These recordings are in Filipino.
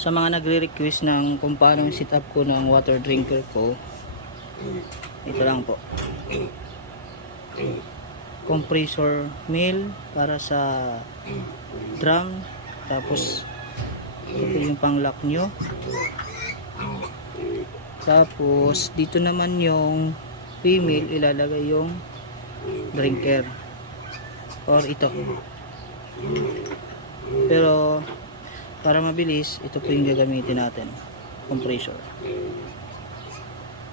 Sa mga nagre-request ng kung paano yung setup ko ng water drinker ko, ito lang po. Compressor mill para sa drum, tapos ito yung pang lock nyo, tapos dito naman yung female, ilalagay yung drinker or ito. Pero para mabilis, ito po yung gagamitin natin, compressor.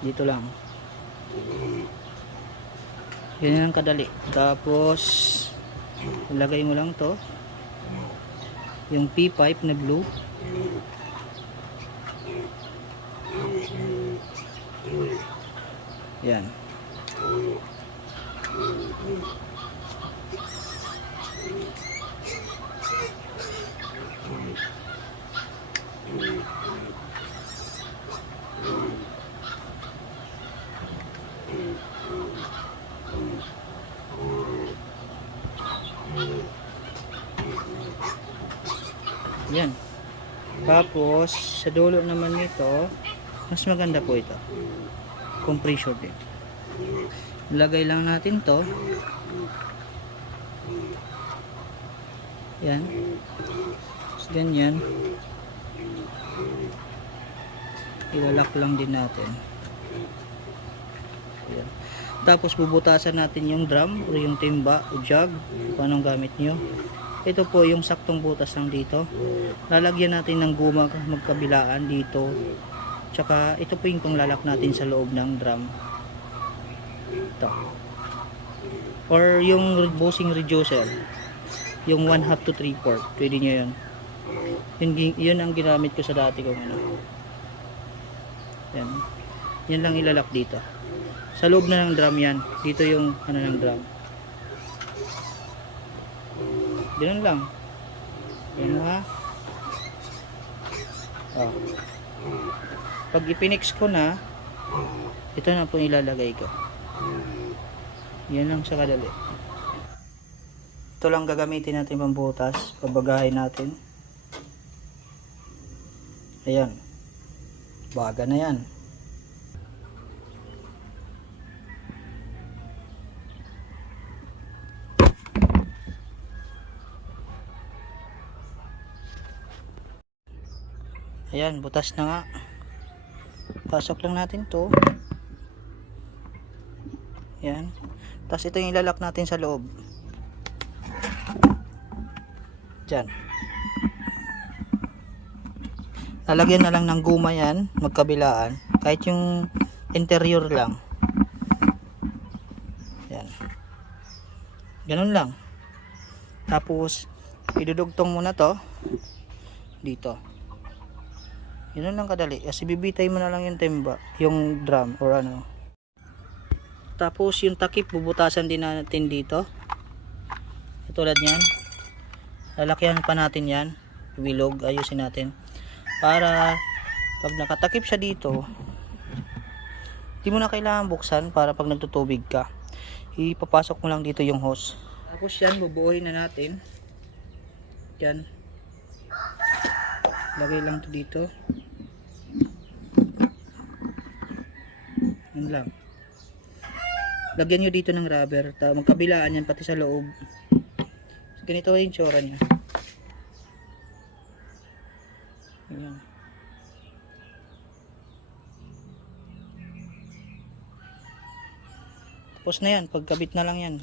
Dito lang, ganyan ang kadali. Tapos ilagay mo lang to, yung P-pipe na blue. Yan. Yan. Tapos sa dulo naman nito, mas maganda po ito, compressor din. Ilagay lang natin to. Yan. Tapos ganyan. Ilalak lang din natin. Yan. Tapos bubutasan natin yung drum o yung timba o jug kung anong gamit nyo. Ito po yung saktong butas lang dito. Lalagyan natin ng guma magkabilaan dito. Tsaka ito po yung panglalak natin sa loob ng drum. Ito. Or yung bushing reducer. Yung 1/2 to 3/4. Pwede nyo yun. Yun ang ginamit ko sa dati kong ano. Yan. Yan lang ilalak dito. Sa loob na ng drum yan. Dito yung ano ng drum. Ganun lang. Yan ha. Oh. Pag ipinix ko na, ito na po ilalagay ko. Yan lang sa kadali. Ito lang gagamitin natin pambutas. Pabagahin natin. Ayan. Baga na yan. Ayan, butas na nga. Pasok lang natin to. Ayan. Tapos ito yung ilalak natin sa loob. Diyan. Lalagyan na lang ng guma yan, magkabilaan. Kahit yung interior lang. Ayan. Ganun lang. Tapos, idudugtong muna to dito. Yun lang kadali. Kasi bibitay mo na lang yung timba, yung drum or ano. Tapos yung takip bubutasan din natin dito. Tulad niyan. Lalakyan pa natin yan. Bilog, ayusin natin. Para pag nakatakip siya dito, hindi mo na kailangan buksan para pag nagtutubig ka. Ipapasok mo lang dito yung hose. Tapos yan, bubuuhin na natin. Yan. Lagay lang to dito. Yan lang. Lagyan nyo dito ng rubber. Magkabilaan yan pati sa loob. Ganito yung tsura niya. Yan. Tapos na yan. Pagkabit na lang yan.